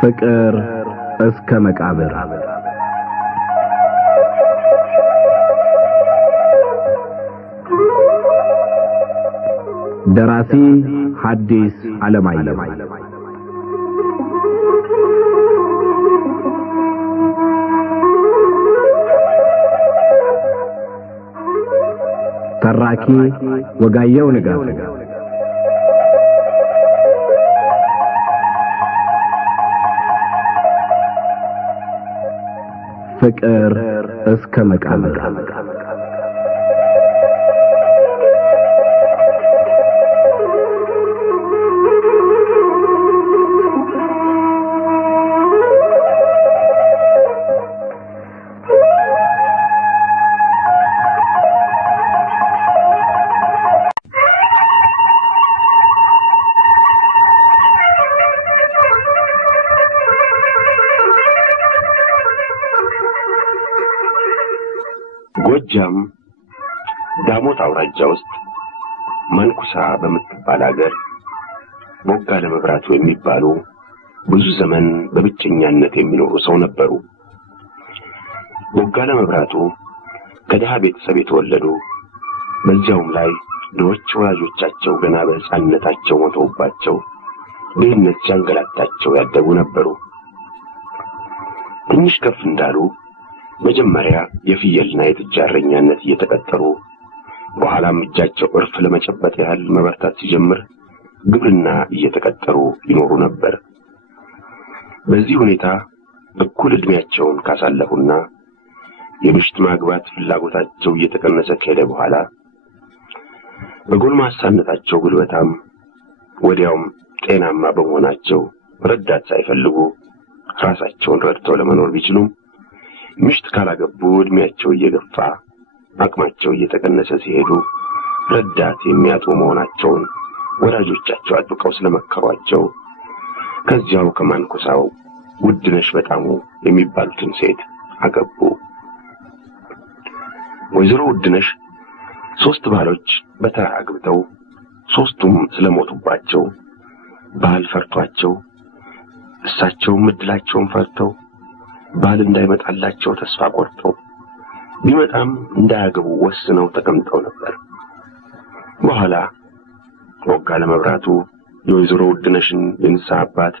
ፍቅር እስከ መቃብር ደራሲ ሐዲስ ዓለማየሁ ተራኪ ወጋየሁ ንጋቱ ፍቅር እስከ መቃብር ጎጃም ዳሞት አውራጃ ውስጥ መንኩሳ በምትባል ሀገር ቦጋለ መብራቱ የሚባሉ ብዙ ዘመን በብቸኛነት የሚኖሩ ሰው ነበሩ። ቦጋለ መብራቱ ከደሃ ቤተሰብ የተወለዱ በዚያውም ላይ ድሆች ወላጆቻቸው ገና በሕፃንነታቸው ሞተውባቸው ድህነት ሲያንገላታቸው ያደጉ ነበሩ። ትንሽ ከፍ እንዳሉ መጀመሪያ የፍየልና የጥጃ እረኛነት እየተቀጠሩ በኋላም እጃቸው እርፍ ለመጨበጥ ያህል መበርታት ሲጀምር ግብርና እየተቀጠሩ ይኖሩ ነበር። በዚህ ሁኔታ እኩል ዕድሜያቸውን ካሳለፉና የምሽት ማግባት ፍላጎታቸው እየተቀነሰ ከሄደ በኋላ በጎልማሳነታቸው ጉልበታም ወዲያውም ጤናማ በመሆናቸው ረዳት ሳይፈልጉ ራሳቸውን ረድተው ለመኖር ቢችሉም ምሽት ካላገቡ ዕድሜያቸው እየገፋ አቅማቸው እየተቀነሰ ሲሄዱ ረዳት የሚያጡ መሆናቸውን ወላጆቻቸው አጥብቀው ስለመከሯቸው ከዚያው ከማንኩሳው ውድነሽ በጣሙ የሚባሉትን ሴት አገቡ። ወይዘሮ ውድነሽ 3 ባሎች በተራ አግብተው 3ቱም ስለሞቱባቸው ባል ፈርቷቸው እሳቸውም ዕድላቸውን ፈርተው ባል እንዳይመጣላቸው ተስፋ ቆርጠው ቢመጣም እንዳያገቡ ወስነው ተቀምጠው ነበር። በኋላ ቦጋለ መብራቱ የወይዘሮ ውድነሽን የንስሐ አባት